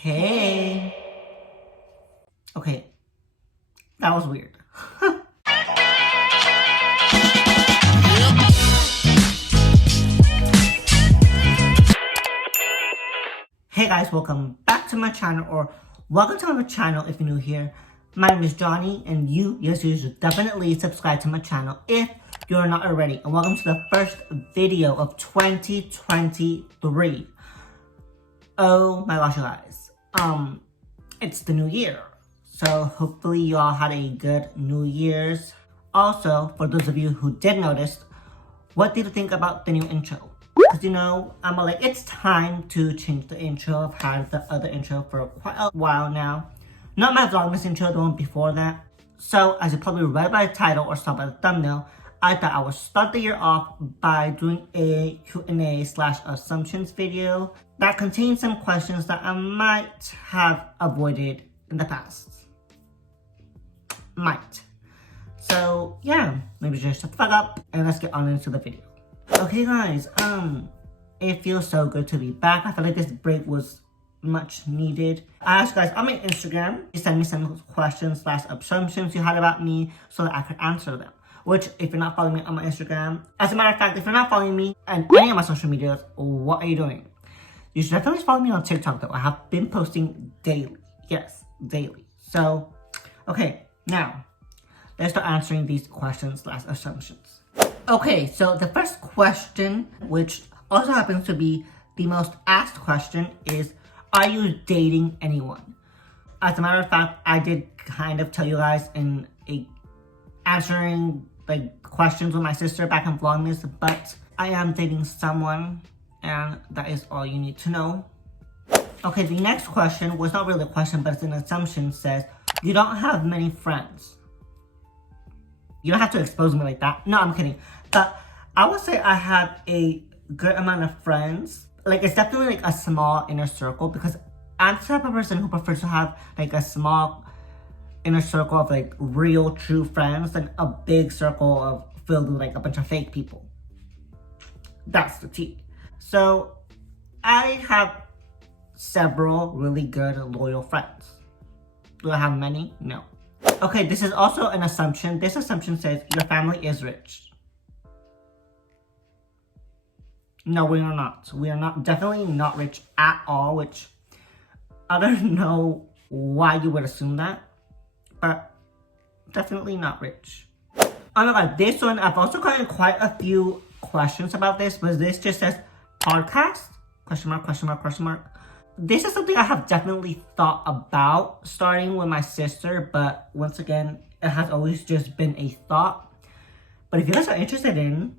Hey. Okay, that was weird. Hey guys, welcome back to my channel, or welcome to my channel if you're new here. My name is Johnny, and you should definitely subscribe to my channel if you're not already. And welcome to the first video of 2023. Oh my gosh, you guys. It's the new year. So hopefully you all had a good New Year's. Also, for those of you who did notice, what did you think about the new intro? Because I'm like, it's time to change the intro. I've had the other intro for quite a while now. Not my vlogmas intro, the one before that. So, as you probably read by the title or saw by the thumbnail, I thought I would start the year off by doing a Q&A/assumptions video that contains some questions that I might have avoided in the past. Might. So, yeah, maybe just shut the fuck up and let's get on into the video. Okay guys, it feels so good to be back. I feel like this break was much needed. I asked you guys on my Instagram, you send me some questions/assumptions you had about me so that I could answer them. Which, if you're not following me on my Instagram, as a matter of fact, if you're not following me on any of my social medias, what are you doing? You should definitely follow me on TikTok though. I have been posting daily. Yes, daily. So, okay, now, let's start answering these questions/assumptions. Okay, so the first question, which also happens to be the most asked question, is, are you dating anyone? As a matter of fact, I did kind of tell you guys in answering questions with my sister back in Vlogmas, but I am dating someone, and that is all you need to know. Okay, the next question was not really a question, but it's an assumption. Says, you don't have many friends. You don't have to expose me like that. No, I'm kidding. But I would say I have a good amount of friends. It's definitely a small inner circle, because I'm the type of person who prefers to have a small inner circle of real true friends than a big circle of filled with a bunch of fake people. That's the tea. So I have several really good loyal friends. Do I have many? No. Okay, this is also an assumption. This assumption says your family is rich. No, we are not. We are not, definitely not rich at all, which I don't know why you would assume that, but definitely not rich. Oh my god, this one, I've also gotten quite a few questions about this, but this just says podcast? Question mark, question mark, question mark. This is something I have definitely thought about starting with my sister, but once again, it has always just been a thought. But if you guys are interested in,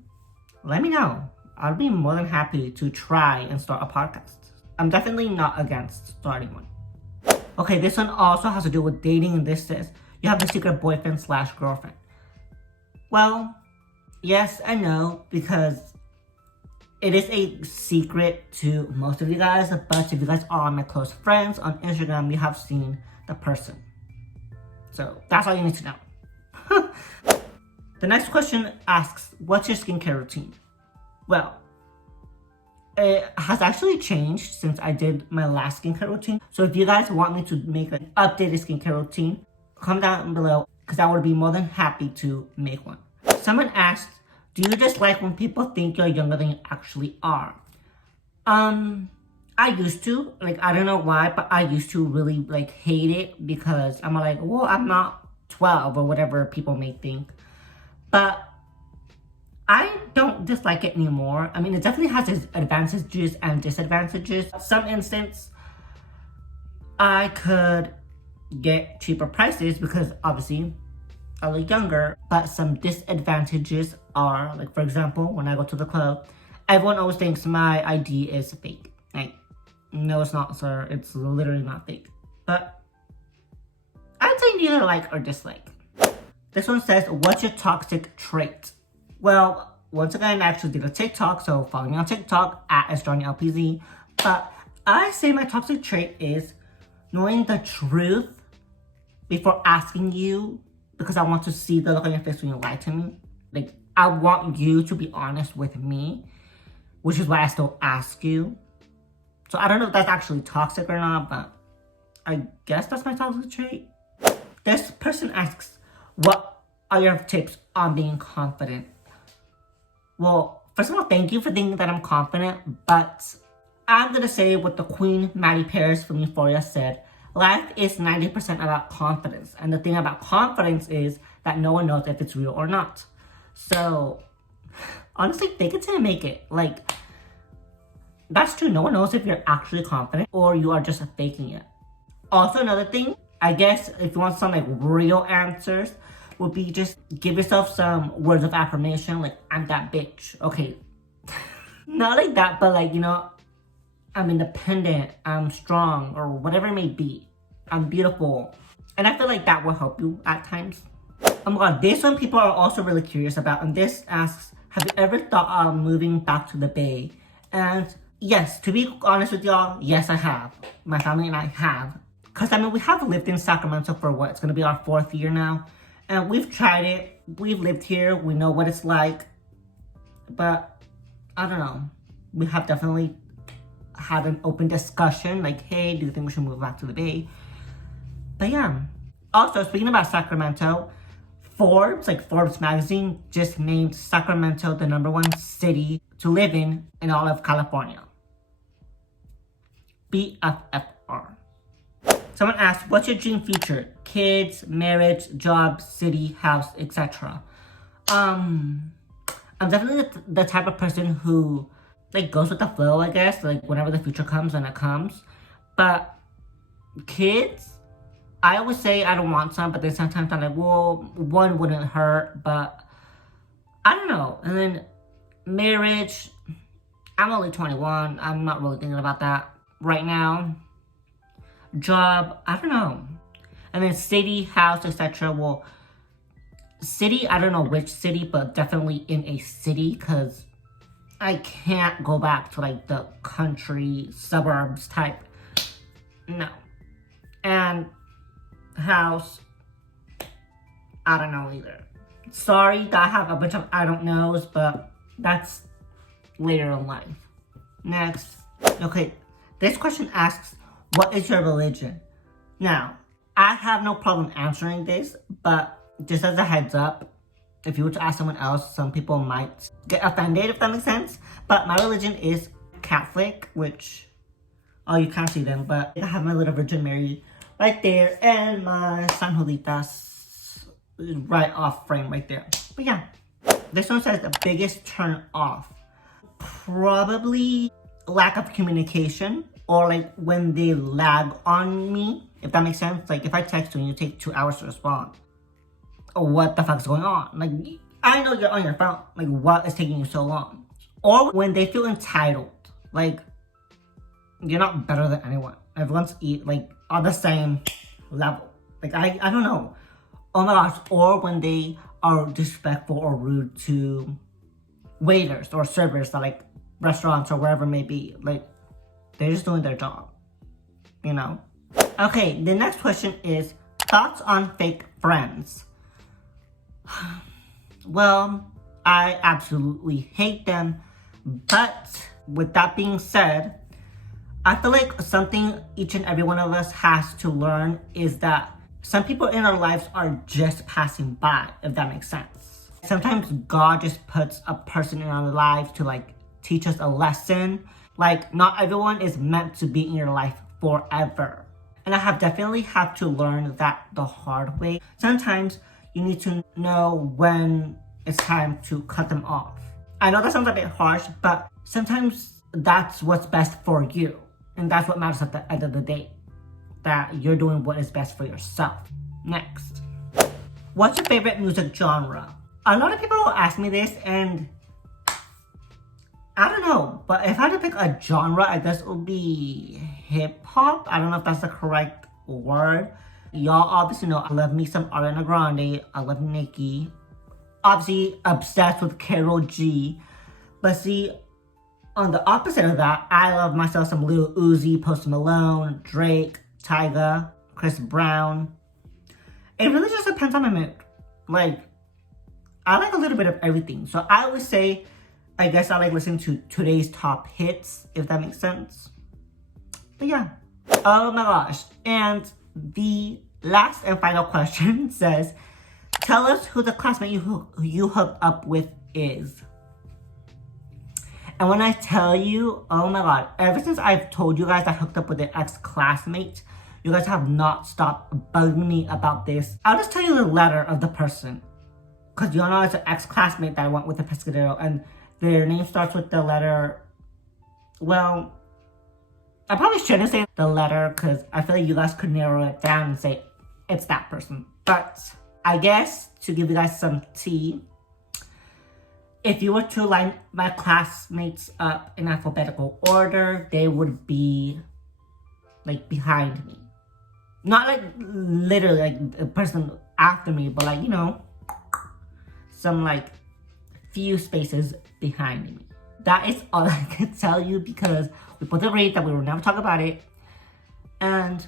let me know. I'll be more than happy to try and start a podcast. I'm definitely not against starting one. Okay, this one also has to do with dating, and this says, you have a secret boyfriend/girlfriend. Well, yes and no, because it is a secret to most of you guys, but if you guys are my close friends on Instagram, you have seen the person. So that's all you need to know. The next question asks, what's your skincare routine? Well, it has actually changed since I did my last skincare routine. So if you guys want me to make an updated skincare routine, comment down below, because I would be more than happy to make one. Someone asked, do you just like when people think you're younger than you actually are? I used to. I don't know why, but I used to really, hate it, because I'm like, well, I'm not 12 or whatever people may think. But I don't dislike it anymore. I mean, it definitely has its advantages and disadvantages. In some instance, I could get cheaper prices because, obviously, I look younger, but some disadvantages are, for example, when I go to the club, everyone always thinks my ID is fake. No, it's not, sir. It's literally not fake. But I'd say neither like or dislike. This one says, what's your toxic trait? Well, once again, I actually did a TikTok, so follow me on TikTok at @SJohnnyLPZ. But I say my toxic trait is knowing the truth before asking you, because I want to see the look on your face when you lie to me. I want you to be honest with me, which is why I still ask you. So I don't know if that's actually toxic or not, but I guess that's my toxic trait. This person asks, what are your tips on being confident? Well, first of all, thank you for thinking that I'm confident, but I'm gonna say what the Queen Maddie Paris from Euphoria said. Life is 90% about confidence. And the thing about confidence is that no one knows if it's real or not. So, honestly, fake it till you make it. Like, that's true. No one knows if you're actually confident or you are just faking it. Also, another thing, I guess if you want some like real answers, would be just give yourself some words of affirmation, like, I'm that bitch. Okay. Not like that, but like, you know, I'm independent, I'm strong, or whatever it may be. I'm beautiful. And I feel like that will help you at times. Oh my god, this one people are also really curious about. And this asks, have you ever thought of moving back to the Bay? And yes, to be honest with y'all, yes I have. My family and I have. Because I mean, we have lived in Sacramento for what? It's going to be our 4th year now. And we've tried it. We've lived here. We know what it's like. But, I don't know. We have definitely had an open discussion. Like, hey, do you think we should move back to the Bay? But yeah. Also, speaking about Sacramento, Forbes magazine, just named Sacramento the #1 city to live in all of California. BFFR. Someone asked, what's your dream future? Kids, marriage, job, city, house, etc. I'm definitely the type of person who like goes with the flow, I guess. Like whenever the future comes, when it comes. But kids, I always say I don't want some, but then sometimes I'm like, well, one wouldn't hurt, but I don't know. And then marriage, I'm only 21. I'm not really thinking about that right now. Job, I don't know. And then city, house, etc. Well, city, I don't know which city, but definitely in a city, because I can't go back to like the country, suburbs type. No. And house, I don't know either. Sorry that I have a bunch of I don't knows, but that's later in life. Next. Okay, this question asks, what is your religion? Now, I have no problem answering this, but just as a heads up, if you were to ask someone else, some people might get offended, if that makes sense. But my religion is Catholic, which, oh, you can't see them, but I have my little Virgin Mary right there, and my San Juditas right off frame right there. But yeah, this one says the biggest turn off. Probably lack of communication, or like when they lag on me, if that makes sense. Like if I text you and you take 2 hours to respond, what the fuck's going on? Like, I know you're on your phone. Like, what is taking you so long? Or when they feel entitled. Like, you're not better than anyone. Everyone's like on the same level. Like, I don't know. Oh my gosh. Or when they are disrespectful or rude to waiters or servers at like restaurants or wherever it may be. Like, they're just doing their job. You know? Okay, the next question is thoughts on fake friends. Well, I absolutely hate them, but with that being said, I feel like something each and every one of us has to learn is that some people in our lives are just passing by, if that makes sense. Sometimes God just puts a person in our lives to like teach us a lesson. Like, not everyone is meant to be in your life forever. And I have definitely had to learn that the hard way. Sometimes you need to know when it's time to cut them off. I know that sounds a bit harsh, but sometimes that's what's best for you. And that's what matters at the end of the day. That you're doing what is best for yourself. Next. What's your favorite music genre? A lot of people will ask me this, and I don't know. But if I had to pick a genre, I guess it would be hip-hop. I don't know if that's the correct word. Y'all obviously know I love me some Ariana Grande. I love Nicki. Obviously obsessed with Karol G. But see, on the opposite of that, I love myself some Lil Uzi, Post Malone, Drake, Tyga, Chris Brown. It really just depends on my mood. Like, I like a little bit of everything. So I always say, I guess I like listening to today's top hits, if that makes sense. But yeah, Oh my gosh. And the last and final question says, tell us who the classmate you hooked up with is. And when I tell you, oh my god, ever since I've told you guys I hooked up with an ex-classmate, you guys have not stopped bugging me about this. I'll just tell you the letter of the person. Because you all know it's an ex-classmate that I went with the Pescadero, and their name starts with the letter, well, I probably shouldn't say the letter because I feel like you guys could narrow it down and say it's that person. But I guess to give you guys some tea, if you were to line my classmates up in alphabetical order, they would be like behind me. Not like literally like a person after me, but like, you know, some like few spaces behind me. That is all I can tell you because we both agreed that we will never talk about it. And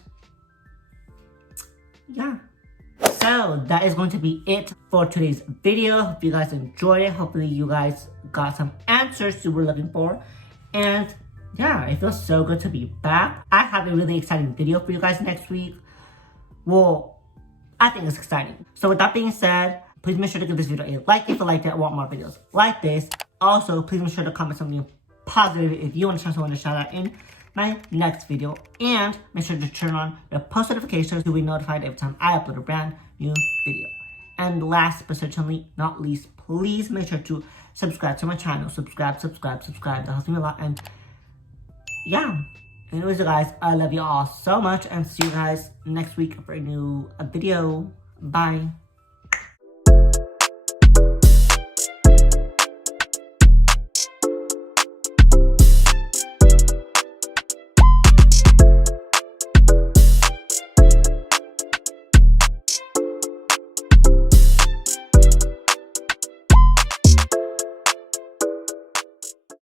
yeah. So that is going to be it for today's video. Hope you guys enjoyed it. Hopefully you guys got some answers you were looking for. And yeah, it feels so good to be back. I have a really exciting video for you guys next week. Well, I think it's exciting. So with that being said, please make sure to give this video a like if you liked it and want more videos like this. Also, please make sure to comment something positive if you want to someone to shout out in my next video. And make sure to turn on the post notifications to be notified every time I upload a brand new video. And last but certainly not least, please make sure to subscribe to my channel. Subscribe. That helps me a lot. And yeah. Anyways, you guys, I love you all so much. And see you guys next week for a new video. Bye.